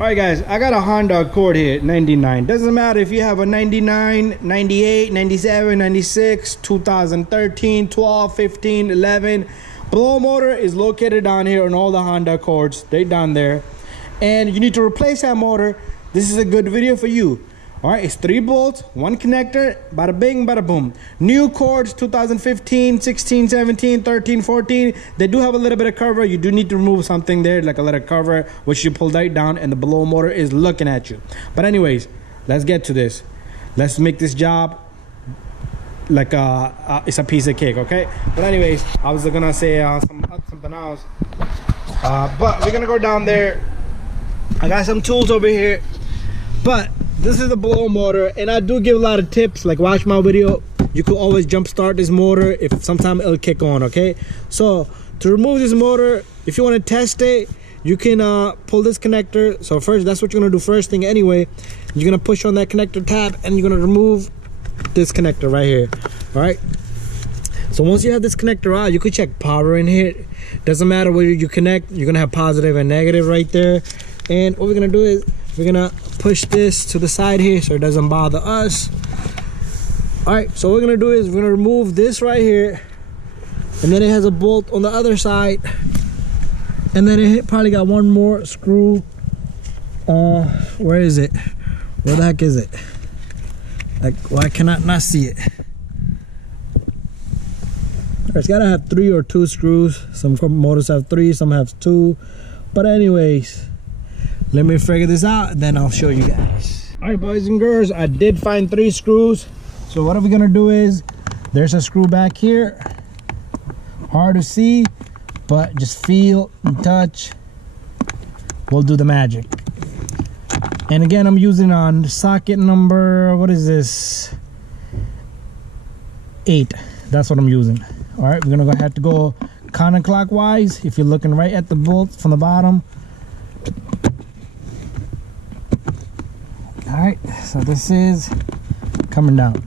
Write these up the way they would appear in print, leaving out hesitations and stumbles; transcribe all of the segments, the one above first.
Alright guys, I got a Honda Accord here, 99. Doesn't matter if you have a 99, 98, 97, 96, 2013, 12, 15, 11. Blow motor is located down here on all the Honda Accords. They're down there. And you need to replace that motor. This is a good video for you. Alright, it's 3 bolts, 1 connector, bada bing, bada boom. New Accords, 2015, 16, 17, 13, 14. They do have a little bit of cover. You do need to remove something there, like a little cover, which you pull right down, and the blow motor is looking at you. But anyways, let's get to this. Let's make this job like it's a piece of cake, okay? But anyways, I was gonna say something else. But we're gonna go down there. I got some tools over here. But this is the blow motor, and I do give a lot of tips. Like, watch my video. You could always jump start this motor if sometime it'll kick on, okay? So to remove this motor, if you want to test it, you can pull this connector. So first, that's what you're gonna do first thing anyway. You're gonna push on that connector tab, and you're gonna remove this connector right here. All right, so once you have this connector out, you could check power in here. Doesn't matter where you connect, you're gonna have positive and negative right there. And what we're gonna do is we're gonna push this to the side here so it doesn't bother us. All right, so what we're gonna do is we're gonna remove this right here, and then it has a bolt on the other side, and then it probably got one more screw. Where is it? Where the heck is it? Like, why cannot not see it? It's gotta have 3 or 2 screws. Some motors have 3, some have 2. But anyways, let me figure this out, then I'll show you guys. All right, boys and girls, I did find 3 screws. So what are we gonna do is, there's a screw back here. Hard to see, but just feel and touch. We'll do the magic. And again, I'm using on socket number, what is this? 8, that's what I'm using. All right, we're gonna have to go counterclockwise. If you're looking right at the bolts from the bottom. All right, so this is coming down.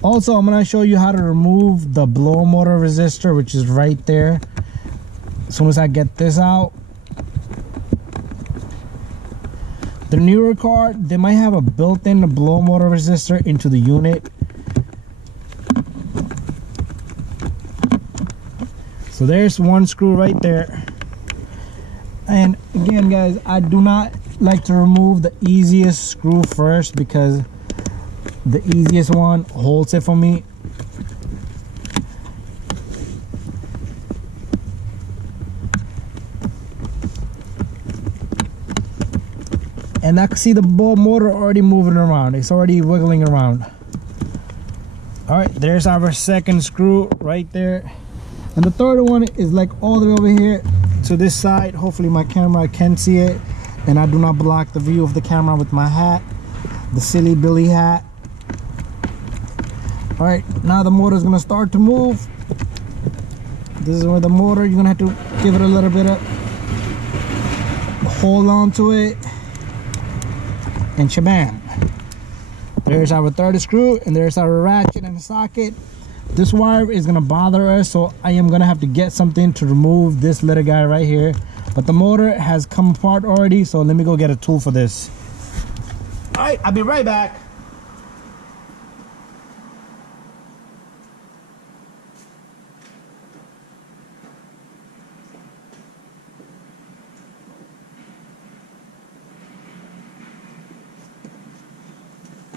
Also, I'm gonna show you how to remove the blow motor resistor, which is right there. As soon as I get this out. The newer car, they might have a built-in blow motor resistor into the unit. So there's one screw right there. And again, guys, I do not like to remove the easiest screw first, because the easiest one holds it for me. And I can see the blow motor already moving around. It's already wiggling around. All right, there's our second screw right there. And the third one is like all the way over here to this side. Hopefully my camera can see it, and I do not block the view of the camera with my hat, the silly Billy hat. All right, now the motor is gonna start to move. This is where the motor, you're gonna have to give it a little bit of hold on to it, and shabam. There's our third screw, and there's our ratchet and socket. This wire is gonna bother us, so I am gonna have to get something to remove this little guy right here. But the motor has come apart already, so let me go get a tool for this. All right, I'll be right back.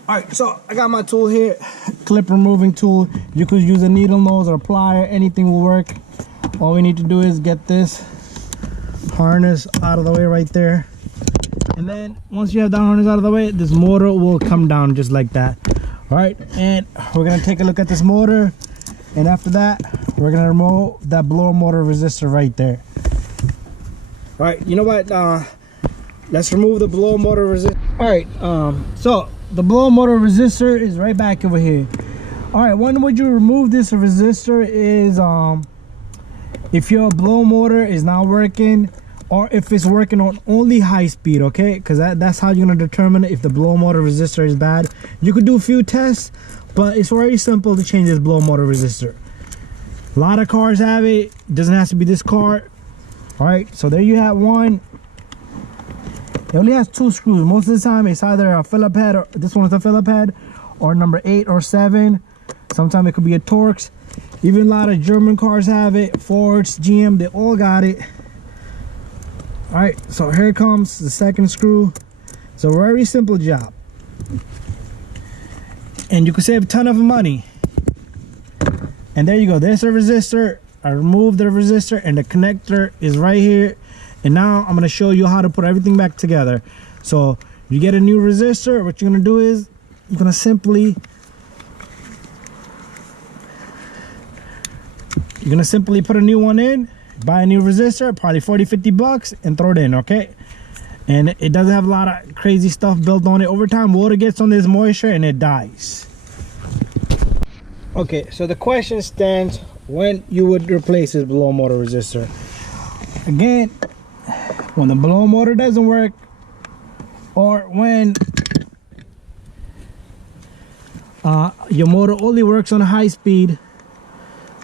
All right, so I got my tool here, clip removing tool. You could use a needle nose or a plier, anything will work. All we need to do is get this harness out of the way right there. And then once you have the harness out of the way, this motor will come down just like that. All right, and we're gonna take a look at this motor. And after that, we're gonna remove that blower motor resistor right there. All right, you know what? Let's remove the blower motor resistor. All right, so the blower motor resistor is right back over here. All right, when would you remove this resistor is if your blower motor is not working, or if it's working on only high speed, okay? Because that's how you're gonna determine if the blower motor resistor is bad. You could do a few tests, but it's very simple to change this blower motor resistor. A lot of cars have it. It doesn't have to be this car. All right, so there you have one. It only has 2 screws. Most of the time it's either a Phillip head, or this one is a Phillip head, or number 8 or 7. Sometimes it could be a Torx. Even a lot of German cars have it, Fords, GM, they all got it. All right, so here comes the second screw. It's a very simple job, and you can save a ton of money. And there you go, there's a resistor. I removed the resistor and the connector is right here. And now I'm going to show you how to put everything back together. So you get a new resistor. What you're going to do is you're going to simply put a new one in, buy a new resistor, probably 40-50 bucks, and throw it in, okay? And it doesn't have a lot of crazy stuff built on it. Over time, water gets on this moisture and it dies. Okay, so the question stands when you would replace this blow motor resistor. Again, when the blow motor doesn't work, or when your motor only works on high speed,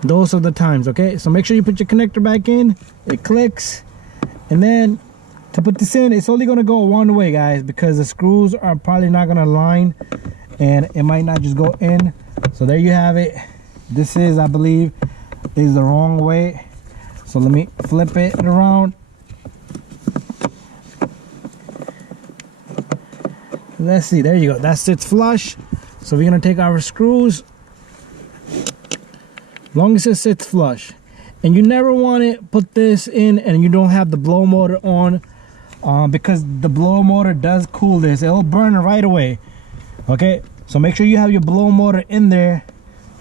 those are the times, okay? So make sure you put your connector back in, it clicks, and then to put this in, it's only gonna go one way, guys, because the screws are probably not gonna align and it might not just go in. So there you have it. This is, I believe, is the wrong way. So let me flip it around. Let's see, there you go, that sits flush. So we're gonna take our screws, long as it sits flush. And you never want to put this in and you don't have the blow motor on, because the blow motor does cool this. It'll burn right away, okay? So make sure you have your blow motor in there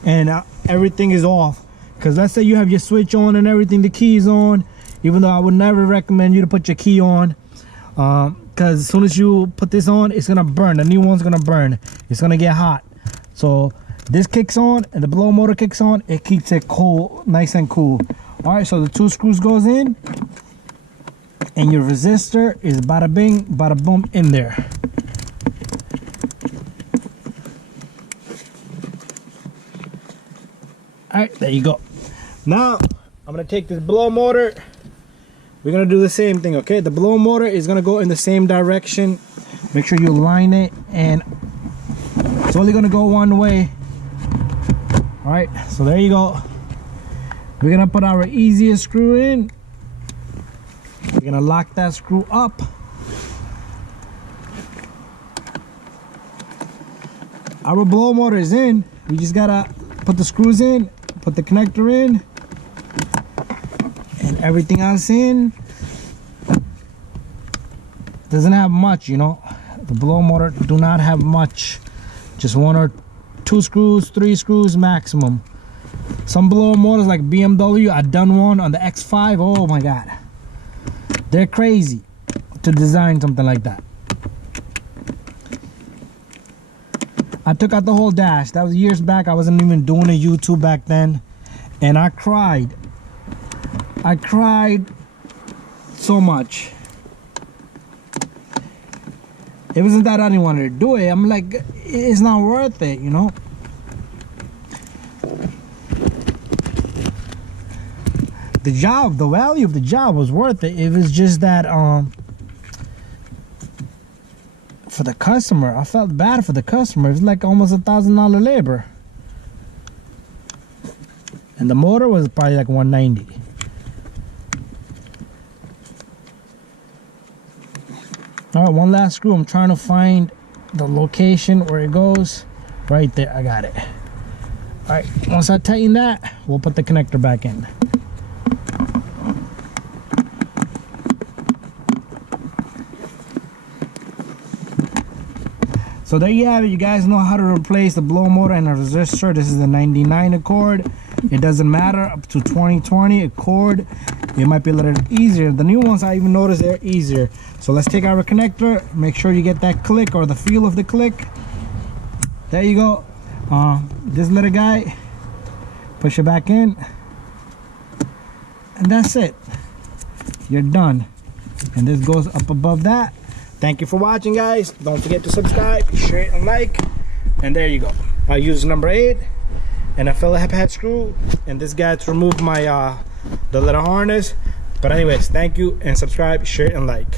and everything is off. Because let's say you have your switch on and everything, the key's on, even though I would never recommend you to put your key on, because as soon as you put this on, it's gonna burn. The new one's gonna burn. It's gonna get hot. So this kicks on and the blow motor kicks on, it keeps it cool, nice and cool. All right, so the 2 screws goes in and your resistor is bada bing, bada boom in there. All right, there you go. Now I'm gonna take this blow motor. We're gonna do the same thing, okay? The blow motor is gonna go in the same direction. Make sure you line it, and it's only gonna go one way. All right, so there you go. We're gonna put our easiest screw in. We're gonna lock that screw up. Our blow motor is in. We just gotta put the screws in, put the connector in, and everything else in. Doesn't have much, you know. The blow motor do not have much. Just 1 or 2 screws, 3 screws maximum. Some blow motors like BMW, I've done one on the X5. Oh my god, they're crazy to design something like that. I took out the whole dash. That was years back. I wasn't even doing a YouTube back then, and I cried so much. It wasn't that I didn't want to do it. I'm like, it's not worth it, you know. The job, the value of the job was worth it. It was just that for the customer, I felt bad for the customer. It was like almost $1,000 labor, and the motor was probably like $190. All right, one last screw. I'm trying to find the location where it goes. Right there, I got it. All right, once I tighten that, we'll put the connector back in. So there you have it. You guys know how to replace the blow motor and a resistor. This is the 99 Accord. It doesn't matter, up to 2020 Accord. It might be a little easier. The new ones, I even noticed they're easier. So let's take our connector. Make sure you get that click or the feel of the click. There you go. This little guy, push it back in, and that's it. You're done. And this goes up above that. Thank you for watching, guys. Don't forget to subscribe, share, and like. And there you go. I use number 8 and a Phillip head screw, and this guy to remove my the little harness. But anyways, thank you, and subscribe, share, and like.